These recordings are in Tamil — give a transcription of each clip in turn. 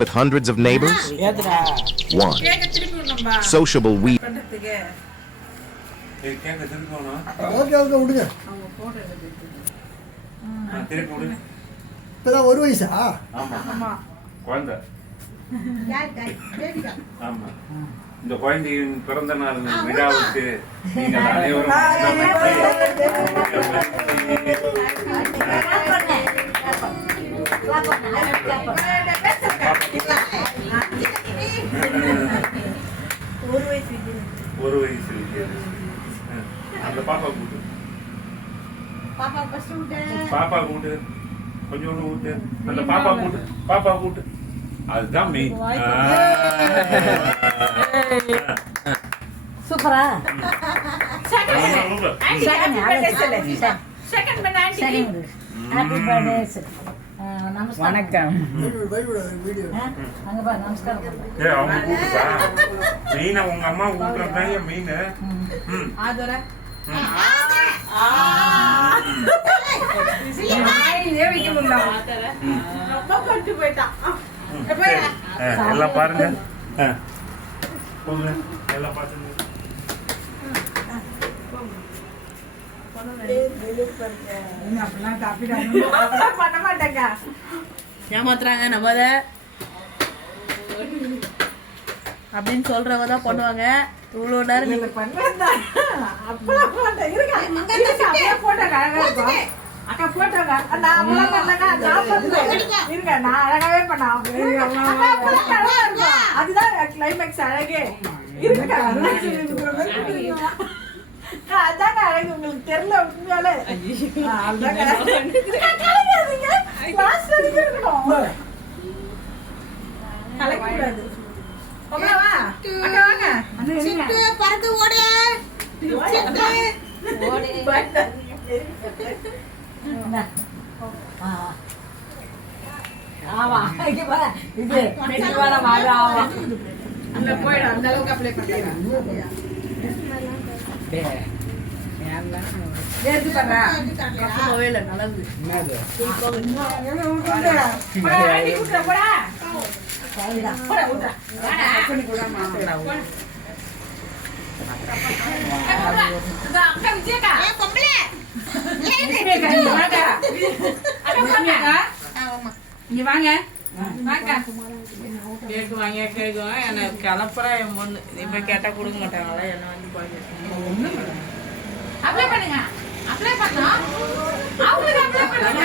With hundreds of neighbors? One. Sociable weed. இப்பதான் ஒரு வயசா? குழந்தை. ஆமா. இந்த குழந்தையின் பிறந்த நாள் விழாவுக்கு நீங்கள் அனைவரும் ஒரு வயசு அந்த பாப்பா கூட்டு பாப்பா கூட்டு கொஞ்சோண்டு கூட்டு அந்த பாப்பா கூட்டு அதுதான் மெயின். சூப்பரா வணக்கம். அவங்க கூட்டுப்பா மெயினா உங்க அம்மா கூட்டுறதுதான் மெயின். எல்லாம் பாருங்க எல்லாம் பாத்துங்க. ஏமாத்துறாங்க நம்ம அப்படின்னு சொல்றவங்க தான் பண்ணுவாங்க. இவ்வளவு நேரம் நீங்க அக்கா போட்டோங்க இருங்க நான் அழகாவே பண்ணேன். அதுதான் கிளைமேக்ஸ் அழகே இருங்க. அதாங்க அழகு உங்களுக்கு தெரியல உண்மையாலே. கலக்கூடாது. பறந்து ஓடு ஆமா இது போயிடும். அந்த அளவுக்கு அப்ளை பண்ணுறேன். நல்லது இங்க வாங்க கேக்குவாங்க எனக்கு கிளப்புறா என் பொண்ணு. இப்ப கேட்டா கொடுக்க மாட்டாங்களா என்ன வந்து அப்ளை பண்ணுங்க. அப்ளை பண்ணலாம். அவங்களுக்கு அப்ளை பண்ணுங்க.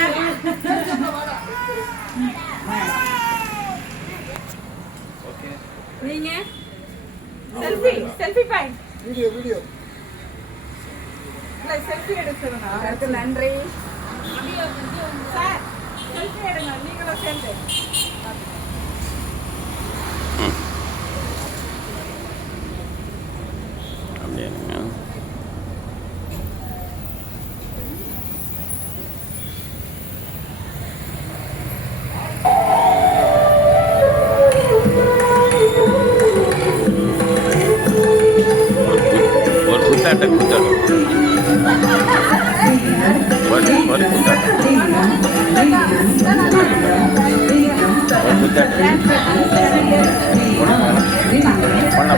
நீங்க செல்ஃபி பாயிண்ட் வீடியோ இல்ல செல்ஃபி எடுத்துருங்க. அதுக்கு நன்றி சார். செல்ஃபி எடுங்க நீங்களும் சேர்ந்து. பண்ண